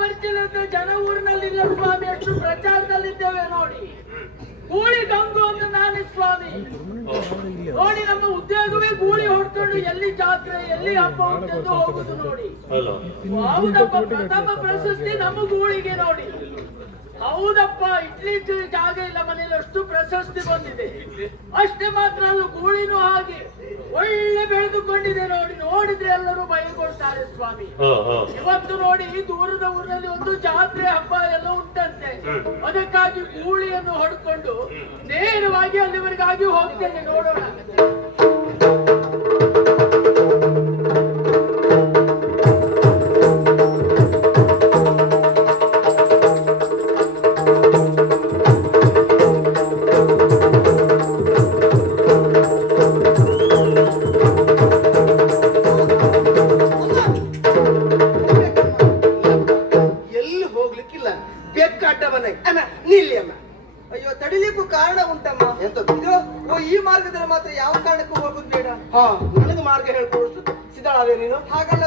ಪರಿಚಯ ಜನ ಊರಿನಲ್ಲಿಲ್ಲ ಸ್ವಾಮಿ, ಎಷ್ಟು ಪ್ರಚಾರದಲ್ಲಿದ್ದೇವೆ ನೋಡಿ. ಗೂಳಿ ಗಂಗು ಅಂತ ನಾನು ಸ್ವಾಮಿ ನೋಡಿ. ನಮ್ಮ ಉದ್ಯೋಗವೇ ಗೂಳಿ ಹೊಡ್ಕೊಂಡು ಎಲ್ಲಿ ಜಾತ್ರೆ ಎಲ್ಲಿ ಹಬ್ಬ ಉಂಟೆಂದು ಹೋಗುದು ನೋಡಿ. ಹೌದಪ್ಪ, ಪ್ರಥಮ ಪ್ರಶಸ್ತಿ ನಮ್ಮ ಗೂಳಿಗೆ ನೋಡಿ. ಹೌದಪ್ಪ, ಇಡ್ಲಿ ಜಾಗ ಇಲ್ಲ ಮನೇಲಿ, ಅಷ್ಟು ಪ್ರಶಸ್ತಿ ಬಂದಿದೆ. ಅಷ್ಟೇ ಮಾತ್ರ ಅಲ್ಲ, ಗೂಳಿನೂ ಹಾಗೆ ಒಳ್ಳೆ ಬೆಳೆದುಕೊಂಡಿದೆ ನೋಡಿ. ನೋಡಿದ್ರೆ ಎಲ್ಲರೂ ಬೈಕೊಳ್ತಾರೆ ಸ್ವಾಮಿ. ಇವತ್ತು ನೋಡಿ ದೂರದ ಊರಿನಲ್ಲಿ ಒಂದು ಜಾತ್ರೆ ಹಬ್ಬ ಎಲ್ಲ ಉಂಟಂತೆ. ಅದಕ್ಕಾಗಿ ಗೂಳಿಯನ್ನು ಹೊಡ್ಕೊಂಡು ನೇರವಾಗಿ ಅಲ್ಲಿವರೆಗಾಗಿ ಹೋಗ್ತೇನೆ, ನೋಡೋಣ. ತಡಿಲಿಕ್ಕೂ ಕಾರಣ ಉಂಟಮ್ಮ. ಎಂತದ್ದು? ಈ ಮಾರ್ಗದಲ್ಲಿ ಮಾತ್ರ ಯಾವ ಕಾರಣಕ್ಕೂ ಹೋಗುದು ಬೇಡ. ನನಗೆ ಮಾರ್ಗ ಹೇಳ್ಕೊಡು ಸಿದ್ಧಾಳವೇ ನೀನು. ಹಾಗಲ್ಲ,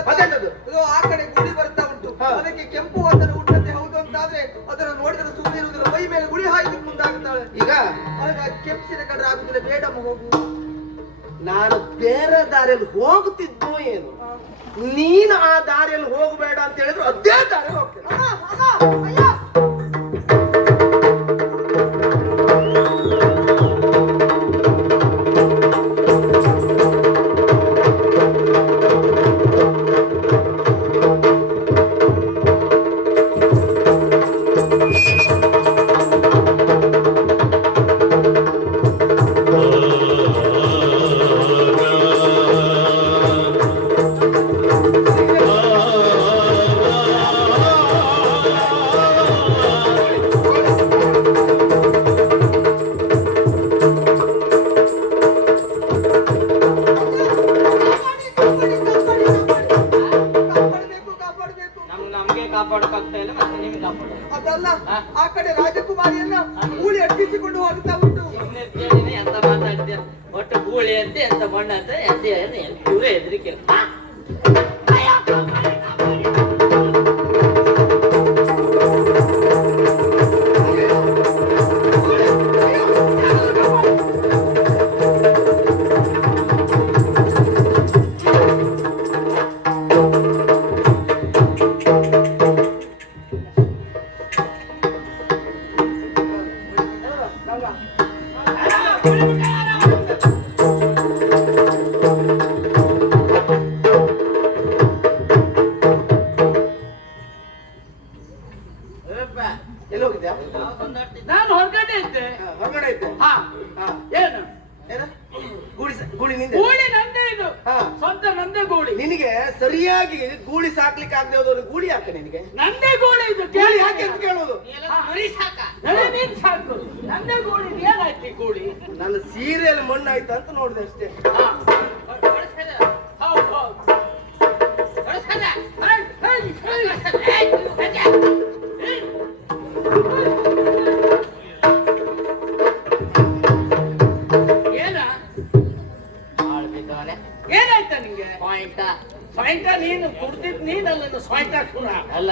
ಆ ಕಡೆ ಗುಡಿ ಬರ್ತಾ ಉಂಟು, ಅದಕ್ಕೆ ಕೆಂಪು ವಾಸನೆ ಉಂಟಂತೆ. ಹೌದು ಅಂತಾದ್ರೆ ಅದನ್ನು ನೋಡಿದ್ರೆ ಸುಮ್ಮನೆ ಇರುವುದಿಲ್ಲ, ಮೈ ಮೇಲೆ ಗುಡಿ ಹಾಯ್ಲಿಕ್ಕೆ ಮುಂದಾಗುತ್ತಾಳೆ. ಈಗ ಕೆಂಪಿನ ಕಡೆ ಆಗುದಿಲ್ಲ, ಬೇಡಮ್ಮ ಹೋಗು. ನಾನು ಬೇರೆ ದಾರಿಯಲ್ಲಿ ಹೋಗುತ್ತಿದ್ದು ಏನು, ನೀನು ಆ ದಾರಿಯಲ್ಲಿ ಹೋಗಬೇಡ ಅಂತ ಹೇಳಿದ್ರು ಅದೇ ದಾರಿಯಲ್ಲಿ ಹೋಗ್ತೇನೆ. ಅದಲ್ಲ, ಆ ಕಡೆ ರಾಜಕುಮಾರಿಯನ್ನ ಗೂಳಿ ಅಟ್ಟಿಸಿಕೊಂಡು ಹೋಗ್ತಾ ಉಂಟು. ಎಂತ ಮಾತಾಡ್ತೀಯ? ಒಟ್ಟು ಗೂಳಿ ಅಂತ ಎಂತ ಬಣ್ಣ ಅಂತ ಇವರೇ ಹೆದರಿಕೆ. ನಾನು ಹೊರಗಡೆ ಇದ್ದೆ. ಹೊರಗಡೆ ಇದ್ದೆ? ಏನು ಗೂಳಿ ನಂದೇ, ಇದು ಸ್ವಂತ ನಂದೇ ಗೂಳಿ. ನಿನಗೆ ಸರಿಯಾಗಿ ಗೂಳಿ ಸಾಕ್ಲಿಕ್ಕೆ ಆಗದೆ ಹೋದವ್ರಿಗೆ ಗೂಳಿ ಹಾಕ. ನಿನಗೆ ನಂದೇ ಗೂಳಿ ಇದು, ಗೂಳಿ ಯಾಕೆ ಅಂತ ಕೇಳೋದು? ನೀನ್ ಸಾಕು, ನಂದೇ ಗೂಳಿ. ಏನಾಯ್ತು ಗೂಳಿ? ನನ್ನ ಸೀರೆಯಲ್ಲಿ ಮಣ್ಣು ಆಯ್ತಾ ಅಂತ ನೋಡಿದೆ ಅಷ್ಟೇ. ಏನಾಯ್ತಾ ನಿಂಗೆ? ಸ್ವಾಯಿಂಟ ನೀನು ಕುಡ್ದಿದ್ ನೀನಲ್ಲ, ಸ್ವಾಯಿಂಟ ಶುರ ಅಲ್ಲ,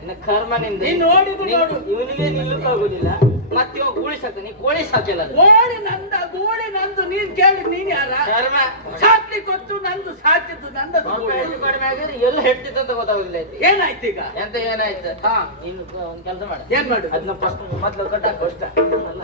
ಇನ್ನು ಕರ್ಮ ನಿಂದ. ನೀನ್ ನೋಡಿದ್ರು ನೋಡು, ಇವನಿಗೆ ನಿಲ್ಲಕ್ಕಾಗುದಿಲ್ಲ. ಮತ್ತೆ ಇವಾಗ ಗೂಳಿ ಸಾಕ, ನೀ ಕೋಳಿ ಸಾಕಿಲ್ಲ. ಗೋಳಿ ನಂದು, ನೀನ್ ಕೇಳಿ ನೀನ್ ಯಾರ? ಕರ್ಮ ಸಾಕ್ಲಿ ಕೊಟ್ಟು ನಂದು ಸಾಕಿದ್ದು ನಂದದು. ಕಡಿಮೆ ಆಗಿದ್ರೆ ಎಲ್ಲ ಹೆಡ್ತಿತ್ತು ಅಂತ ಗೊತ್ತಾಗಲಿಲ್ಲ. ಏನಾಯ್ತು ಈಗ? ಎಂತ ಏನಾಯ್ತು? ಇನ್ನು ಒಂದ್ ಕೆಲಸ ಮಾಡ. ಏನ್ ಮಾಡು? ಅದನ್ನ ಫಸ್ಟ್ ಮೊದ್ಲು ಕಟ್ಟಾಕ. ಅಲ್ಲ